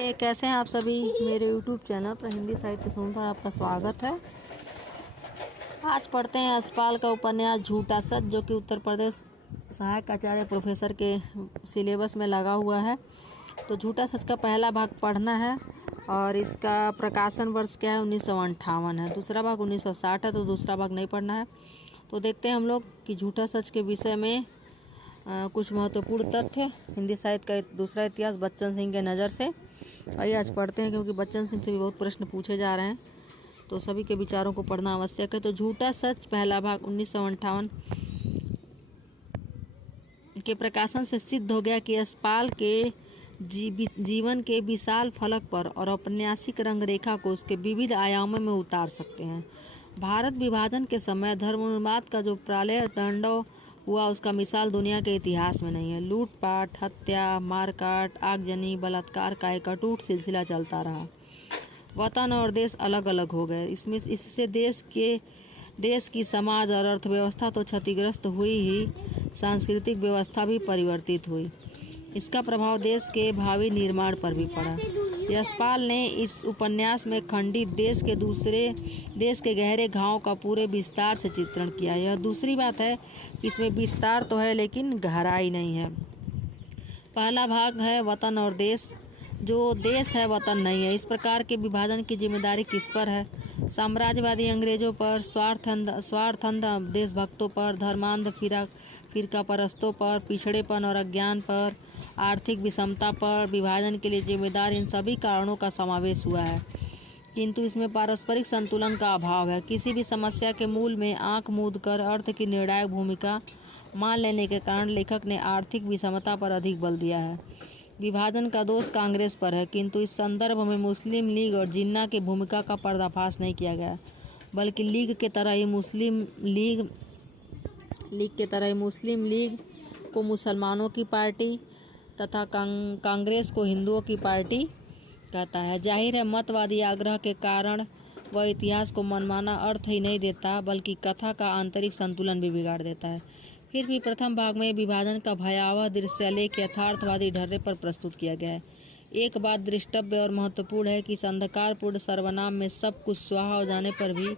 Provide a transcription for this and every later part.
कैसे हैं आप सभी। मेरे YouTube चैनल पर हिंदी साहित्य सुन पर आपका स्वागत है। आज पढ़ते हैं यशपाल का उपन्यास झूठा सच, जो कि उत्तर प्रदेश सहायक आचार्य प्रोफेसर के सिलेबस में लगा हुआ है। तो झूठा सच का पहला भाग पढ़ना है और इसका प्रकाशन वर्ष क्या है, 1958 है। दूसरा भाग 1960 है, तो दूसरा भाग नहीं पढ़ना है। तो देखते हैं हम लोग कि झूठा सच के विषय में कुछ महत्वपूर्ण तथ्य हिंदी साहित्य का दूसरा इतिहास बच्चन सिंह के नज़र से। आइए आज पढ़ते हैं, क्योंकि बच्चन सिंह से भी बहुत प्रश्न पूछे जा रहे हैं, तो सभी के विचारों को पढ़ना आवश्यक है। तो झूठा सच पहला भाग 1958 के प्रकाशन से सिद्ध हो गया कि यशपाल के जीवन के विशाल फलक पर और औपन्यासिक रंग रेखा को उसके विविध आयामों में उतार सकते हैं। भारत विभाजन के समय धर्मोन्माद का जो प्रलय तांडव हुआ, उसका मिसाल दुनिया के इतिहास में नहीं है। लूटपाट, हत्या, मारकाट, आगजनी, बलात्कार का एक अटूट सिलसिला चलता रहा। वतन और देश अलग अलग हो गए। इससे देश की समाज और अर्थव्यवस्था तो क्षतिग्रस्त हुई ही, सांस्कृतिक व्यवस्था भी परिवर्तित हुई। इसका प्रभाव देश के भावी निर्माण पर भी पड़ा। यशपाल ने इस उपन्यास में खंडित देश के गहरे घाव का पूरे विस्तार से चित्रण किया। यह दूसरी बात है कि इसमें विस्तार तो है लेकिन गहराई नहीं है। पहला भाग है वतन और देश। जो देश है वतन नहीं है। इस प्रकार के विभाजन की जिम्मेदारी किस पर है? साम्राज्यवादी अंग्रेजों पर, स्वार्थंध देशभक्तों पर, धर्मांध फिरका परस्तों पर, पिछड़ेपन और अज्ञान पर, आर्थिक विषमता पर। विभाजन के लिए जिम्मेदार इन सभी कारणों का समावेश हुआ है, किंतु इसमें पारस्परिक संतुलन का अभाव है। किसी भी समस्या के मूल में आंख मूंद कर अर्थ की निर्णायक भूमिका मान लेने के कारण लेखक ने आर्थिक विषमता पर अधिक बल दिया है। विभाजन का दोष कांग्रेस पर है, किंतु इस संदर्भ में मुस्लिम लीग और जिन्ना की भूमिका का पर्दाफाश नहीं किया गया, बल्कि लीग के तरह ही मुस्लिम लीग को मुसलमानों की पार्टी तथा कांग्रेस को हिंदुओं की पार्टी कहता है। जाहिर है, मतवादी आग्रह के कारण वह इतिहास को मनमाना अर्थ ही नहीं देता, बल्कि कथा का आंतरिक संतुलन भी बिगाड़ देता है। फिर भी प्रथम भाग में विभाजन का भयावह दृश्यालेख यथार्थवादी ढर्रे पर प्रस्तुत किया गया है। एक बात दृष्टव्य और महत्वपूर्ण है कि इस अंधकारपूर्ण सर्वनाम में सब कुछ स्वाहा हो जाने पर भी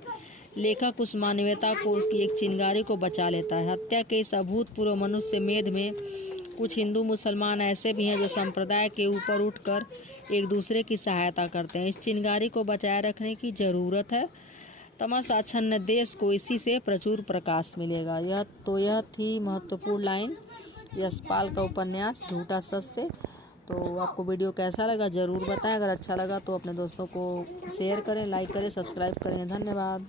लेखक उस मानवीयता को, उसकी एक चिंगारी को बचा लेता है। हत्या के इस अभूतपूर्व मनुष्य मेध में कुछ हिंदू मुसलमान ऐसे भी हैं जो संप्रदाय के ऊपर उठकर एक दूसरे की सहायता करते हैं। इस चिंगारी को बचाए रखने की जरूरत है। तमसाच्छन्न देश को इसी से प्रचुर प्रकाश मिलेगा। यह थी महत्वपूर्ण लाइन यशपाल का उपन्यास झूठा सच से। तो आपको वीडियो कैसा लगा जरूर बताएं। अगर अच्छा लगा तो अपने दोस्तों को शेयर करें, लाइक करें, सब्सक्राइब करें। धन्यवाद।